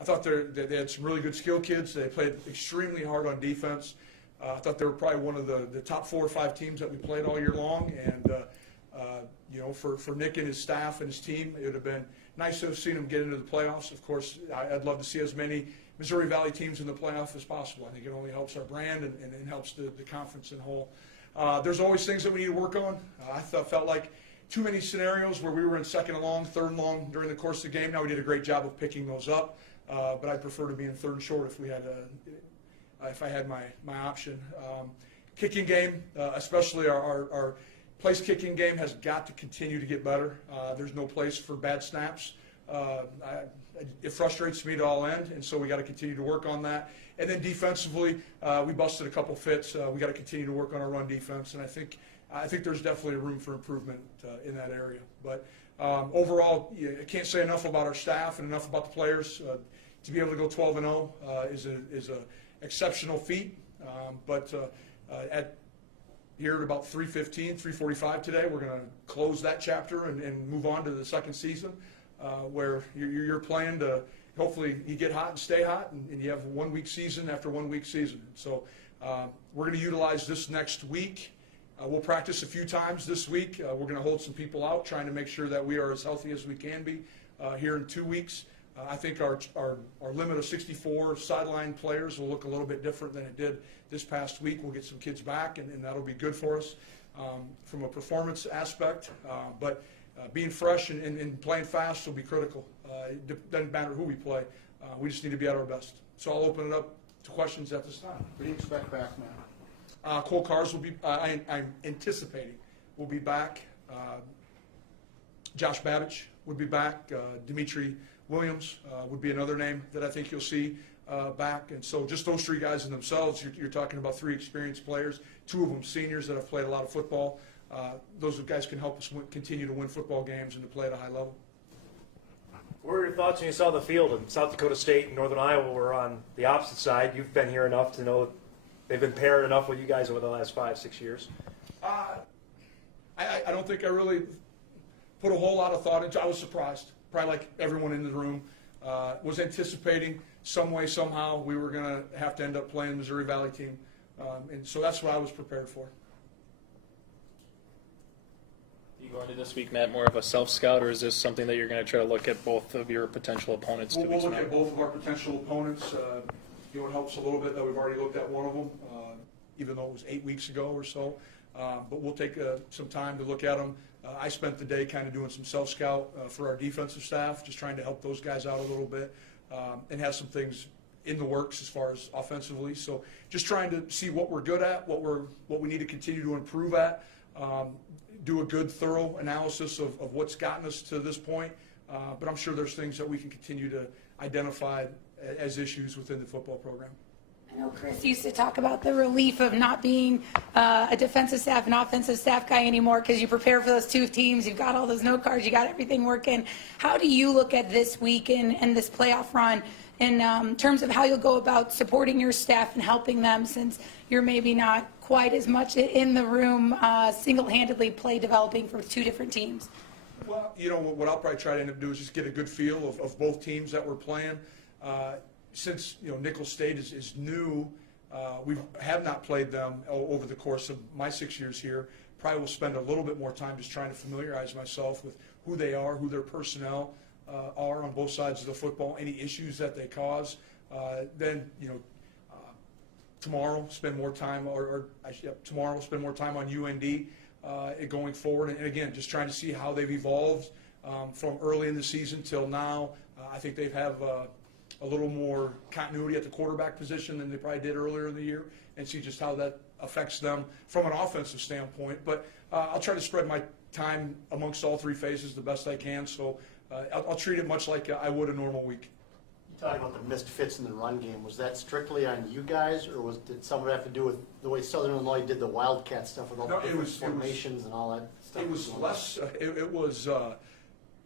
I thought they had some really good skill kids. They played extremely hard on defense. I thought they were probably one of the top 4 or 5 teams that we played all year long. And, for Nick and his staff and his team, it would have been nice to have seen them get into the playoffs. Of course, I'd love to see as many Missouri Valley teams in the playoff as possible. I think it only helps our brand and helps the conference in whole. There's always things that we need to work on. I felt like too many scenarios where we were in second and long, third and long during the course of the game. Now we did a great job of picking those up, but I'd prefer to be in third and short if I had my option. Kicking game, especially our place kicking game, has got to continue to get better. There's no place for bad snaps. It frustrates me to all end, and so we got to continue to work on that. And then defensively, we busted a couple fits. We got to continue to work on our run defense, and I think there's definitely room for improvement in that area. But overall, I can't say enough about our staff and enough about the players. To be able to go 12-0 is a exceptional feat. Here at about 3:15, 3:45 today, we're going to close that chapter and move on to the second season, where you're playing to hopefully you get hot and stay hot, and you have 1 week season after 1 week season. So we're going to utilize this next week. We'll practice a few times this week. We're going to hold some people out, trying to make sure that we are as healthy as we can be here in 2 weeks. I think our limit of 64 sideline players will look a little bit different than it did this past week. We'll get some kids back, and that'll be good for us from a performance aspect. But being fresh and playing fast will be critical. It doesn't matter who we play. We just need to be at our best. So I'll open it up to questions at this time. What do you expect back, man? Cole Cars will be, I'm anticipating, will be back. Josh Babbage would be back. Dimitri Williams would be another name that I think you'll see back. And so just those 3 guys in themselves, you're talking about 3 experienced players, 2 of them seniors that have played a lot of football. Those guys can help us continue to win football games and to play at a high level. What were your thoughts when you saw the field in South Dakota State and Northern Iowa were on the opposite side? You've been here enough to know they've been paired enough with you guys over the last 5-6 years. I don't think I really put a whole lot of thought into it. I was surprised, probably like everyone in the room. Was anticipating some way, somehow, we were going to have to end up playing the Missouri Valley team. And so that's what I was prepared for. You going to this week, Matt, more of a self-scout, or is this something that you're going to try to look at both of your potential opponents? We'll look at both of our potential opponents. It helps a little bit that we've already looked at one of them, even though it was 8 weeks ago or so. But we'll take some time to look at them. I spent the day kind of doing some self-scout for our defensive staff, just trying to help those guys out a little bit, and have some things in the works as far as offensively. So just trying to see what we're good at, what we need to continue to improve at, do a good, thorough analysis of what's gotten us to this point. But I'm sure there's things that we can continue to identify as issues within the football program. I know Chris used to talk about the relief of not being a defensive staff and offensive staff guy anymore because you prepare for those 2 teams. You've got all those note cards. You got everything working. How do you look at this week and this playoff run in terms of how you'll go about supporting your staff and helping them, since you're maybe not quite as much in the room single-handedly play developing for 2 different teams? Well, what I'll probably try to end up doing is just get a good feel of both teams that we're playing. Since Nicholls State is new, we have not played them over the course of my 6 years here. Probably will spend a little bit more time just trying to familiarize myself with who they are, who their personnel are on both sides of the football, any issues that they cause. Then tomorrow spend more time, tomorrow spend more time on UND going forward, and again just trying to see how they've evolved from early in the season till now. I think they have a little more continuity at the quarterback position than they probably did earlier in the year, and see just how that affects them from an offensive standpoint. But I'll try to spread my time amongst all 3 phases the best I can, so I'll treat it much like I would a normal week. You talked about the missed fits in the run game. Was that strictly on you guys, or did some of it have to do with the way Southern Illinois did the Wildcat stuff with all the different formations and all that stuff? It was less. It was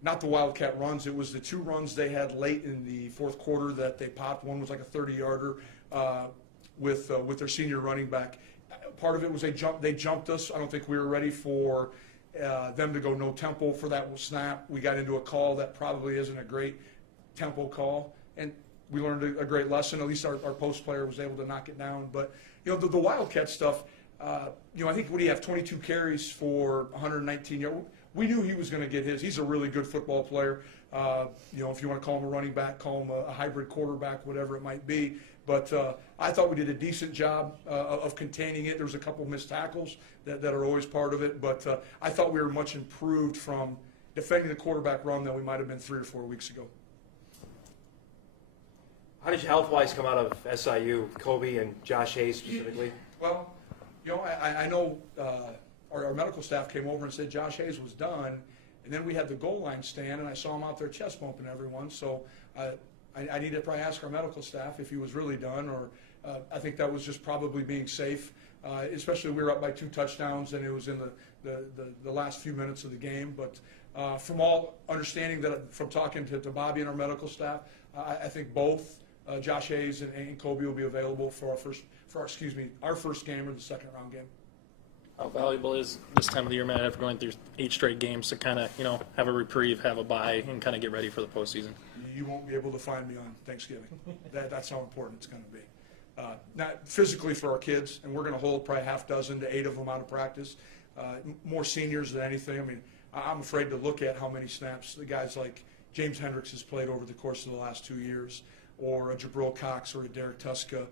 not the Wildcat runs. It was the 2 runs they had late in the 4th quarter that they popped. One was like a 30-yarder with their senior running back. Part of it was they jumped us. I don't think we were ready for them to go no tempo for that snap. We got into a call that probably isn't a great tempo call. And we learned a great lesson. At least our post player was able to knock it down. But, the Wildcat stuff, I think what do you have, 22 carries for 119 yards. We knew he was going to get his. He's a really good football player. If you want to call him a running back, call him a hybrid quarterback, whatever it might be. But I thought we did a decent job of containing it. There was a couple missed tackles that are always part of it. But I thought we were much improved from defending the quarterback run than we might have been 3 or 4 weeks ago. How did you health-wise come out of SIU, Kobe and Josh Hayes specifically? Well, I know our medical staff came over and said Josh Hayes was done, and then we had the goal line stand, and I saw him out there chest bumping everyone. So I need to probably ask our medical staff if he was really done, or I think that was just probably being safe, especially we were up by 2 touchdowns, and it was in the last few minutes of the game. But from all understanding from talking to Bobby and our medical staff, I think both Josh Hayes and Kobe will be available for our first game or the second round game. How valuable is this time of the year, Matt, after going through 8 straight games to kind of, have a reprieve, have a bye, and kind of get ready for the postseason? You won't be able to find me on Thanksgiving. That's how important it's going to be. Not physically for our kids, and we're going to hold probably 6 to 8 of them out of practice. More seniors than anything. I mean, I'm afraid to look at how many snaps the guys like James Hendricks has played over the course of the last 2 years, or a Jabril Cox or a Derek Tuska,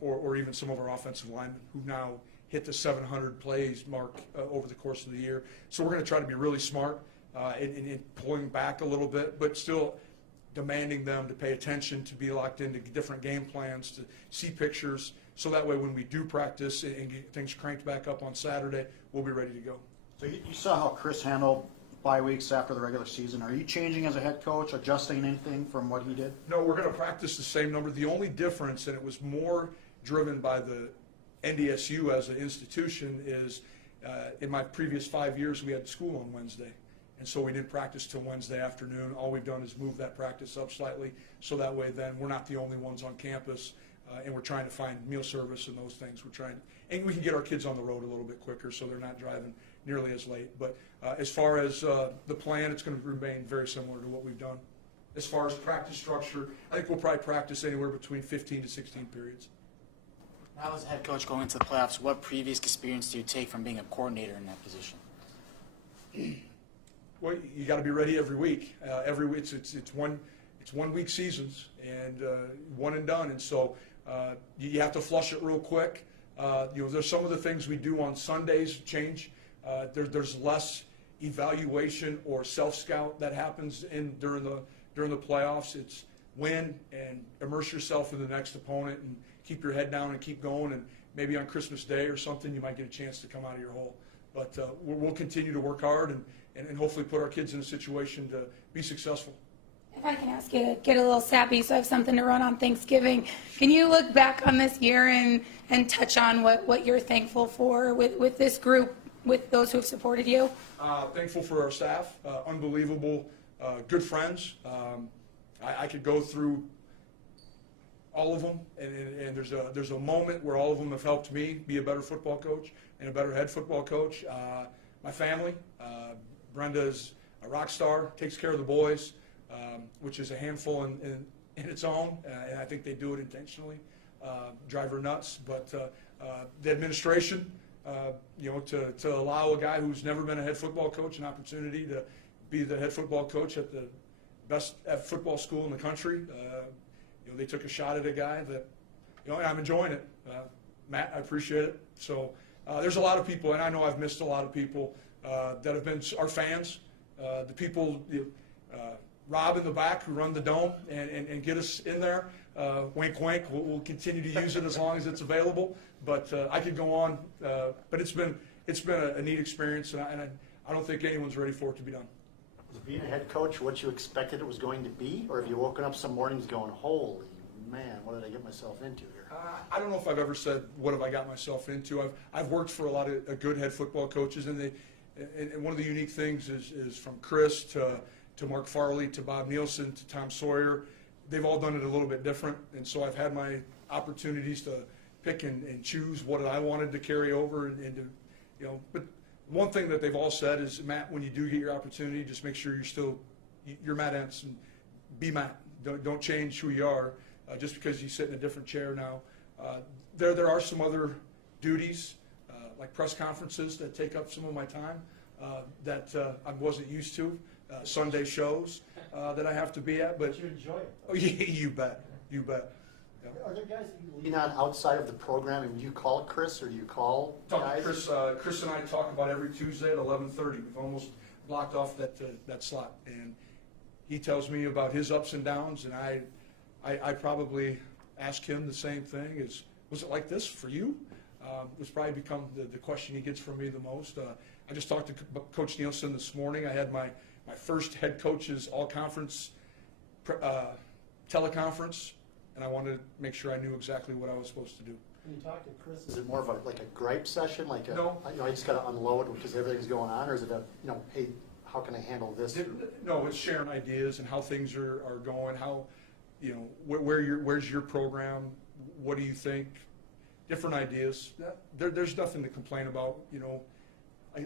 or even some of our offensive linemen who now hit the 700 plays mark over the course of the year. So we're going to try to be really smart in pulling back a little bit, but still demanding them to pay attention, to be locked into different game plans, to see pictures, so that way when we do practice and get things cranked back up on Saturday, we'll be ready to go. So you saw how Chris handled bye weeks after the regular season. Are you changing as a head coach, adjusting anything from what he did? No, we're going to practice the same number. The only difference, and it was more driven by the NDSU as an institution, is in my previous 5 years we had school on Wednesday, and so we didn't practice till Wednesday afternoon. All we've done is move that practice up slightly, so that way then we're not the only ones on campus, and we're trying to find meal service and those things. And we can get our kids on the road a little bit quicker, so they're not driving nearly as late. But as far as the plan, it's going to remain very similar to what we've done. As far as practice structure, I think we'll probably practice anywhere between 15 to 16 periods. Now, as a head coach going into the playoffs, what previous experience do you take from being a coordinator in that position? Well, you got to be ready every week. It's 1 week seasons and one and done, and so you have to flush it real quick. There's some of the things we do on Sundays change. There's less evaluation or self-scout that happens during the playoffs. It's win and immerse yourself in the next opponent and keep your head down and keep going, and maybe on Christmas Day or something you might get a chance to come out of your hole. But we'll continue to work hard and hopefully put our kids in a situation to be successful. If I can ask you to get a little sappy so I have something to run on Thanksgiving, can you look back on this year and touch on what you're thankful for with this group, with those who have supported you? Thankful for our staff, unbelievable, good friends. I could go through all of them, and there's a moment where all of them have helped me be a better football coach and a better head football coach. My family, Brenda is a rock star, takes care of the boys, which is a handful in its own, and I think they do it intentionally, drive her nuts. But the administration, to allow a guy who's never been a head football coach an opportunity to be the head football coach at the best football school in the country. They took a shot at a guy that, I'm enjoying it. Matt, I appreciate it. So there's a lot of people, and I know I've missed a lot of people that have been our fans, the people, Rob in the back who run the dome and get us in there. Wink, wink. We'll continue to use it as long as it's available. But I could go on. But it's been a neat experience, and I don't think anyone's ready for it to be done. Was being a head coach what you expected it was going to be, or have you woken up some mornings going, holy man, what did I get myself into here? I don't know if I've ever said, what have I got myself into? I've worked for a lot of good head football coaches, and one of the unique things is from Chris to Mark Farley to Bob Nielsen to Tom Sawyer, they've all done it a little bit different, and so I've had my opportunities to pick and choose what I wanted to carry over and to, but one thing that they've all said is, Matt, when you do get your opportunity, just make sure you're Matt Entz and be Matt. don't change who you are just because you sit in a different chair now. There are some other duties, like press conferences, that take up some of my time that I wasn't used to. Sunday shows that I have to be at, but you enjoy it. oh, you bet, you bet. Yeah. Are there guys that you lean on outside of the program, and do you call Chris, or do you call guys? Chris and I talk about every Tuesday at 11:30. We've almost blocked off that slot, and he tells me about his ups and downs, and I probably ask him the same thing: was it like this for you? It's probably become the question he gets from me the most. I just talked to Coach Nielsen this morning. I had my first head coach's all-conference teleconference, and I wanted to make sure I knew exactly what I was supposed to do. When you talk to Chris, is it more of like a gripe session, like No. I just got to unload because everything's going on, or is it hey, how can I handle this? No, it's sharing ideas and how things are going, how, where's your program, what do you think, different ideas. There's nothing to complain about,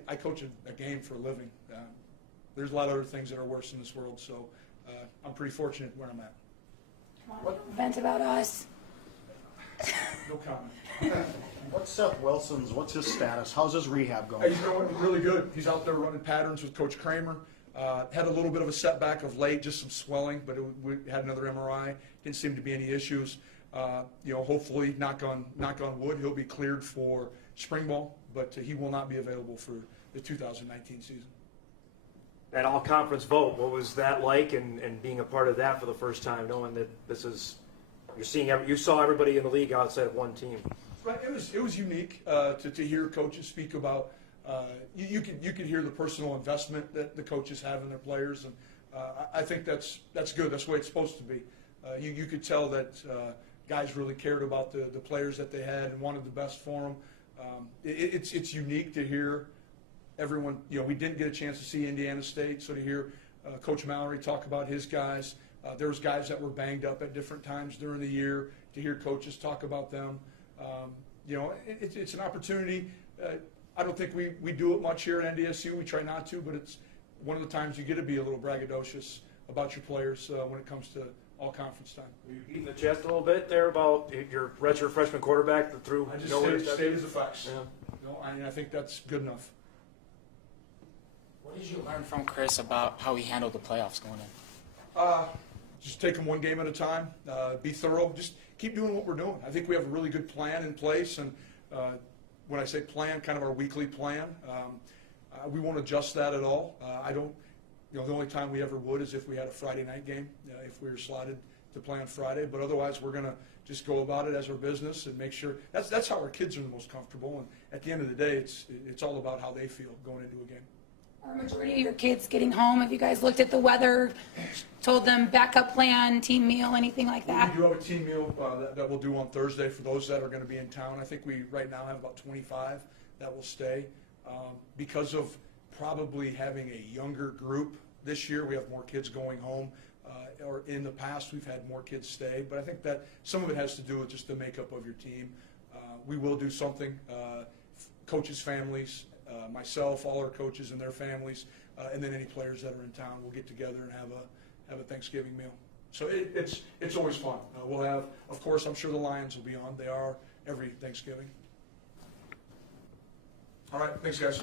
I coach a game for a living. There's a lot of other things that are worse in this world, so I'm pretty fortunate where I'm at. Come on, don't vent about us. No comment. What's what's his status? How's his rehab going? He's going really good. He's out there running patterns with Coach Kramer. Had a little bit of a setback of late, just some swelling, but we had another MRI. Didn't seem to be any issues. Hopefully, knock on wood, he'll be cleared for spring ball, but he will not be available for the 2019 season. That all-conference vote, what was that like, and being a part of that for the first time, knowing that you saw everybody in the league outside of one team? Right, it was unique to hear coaches speak about. You could hear the personal investment that the coaches have in their players, and I think that's good. That's the way it's supposed to be. You could tell that guys really cared about the players that they had and wanted the best for them. It's unique to hear everyone. We didn't get a chance to see Indiana State, so to hear Coach Mallory talk about his guys. There was guys that were banged up at different times during the year. To hear coaches talk about them, it's an opportunity. I don't think we do it much here at NDSU. We try not to, but it's one of the times you get to be a little braggadocious about your players when it comes to all conference time. Were you beating the chest a little bit there about your redshirt freshman quarterback that threw I just no stated the facts. Yeah. I think that's good enough. What did you learn from Chris about how he handled the playoffs going in? Just take them one game at a time. Be thorough. Just keep doing what we're doing. I think we have a really good plan in place, and when I say plan, kind of our weekly plan. We won't adjust that at all. The only time we ever would is if we had a Friday night game, if we were slotted to play on Friday. But otherwise, we're going to just go about it as our business and make sure that's how our kids are the most comfortable. And at the end of the day, it's all about how they feel going into a game. Are a majority of your kids getting home? Have you guys looked at the weather, told them backup plan, team meal, anything like that? We do have a team meal that we'll do on Thursday for those that are going to be in town. I think we right now have about 25 that will stay. Because of probably having a younger group this year, we have more kids going home. Or in the past, we've had more kids stay. But I think that some of it has to do with just the makeup of your team. We will do something. Coaches' families, myself, all our coaches and their families, and then any players that are in town will get together and have a Thanksgiving meal. So it's always fun. We'll have, of course, I'm sure the Lions will be on. They are every Thanksgiving. All right, thanks, guys.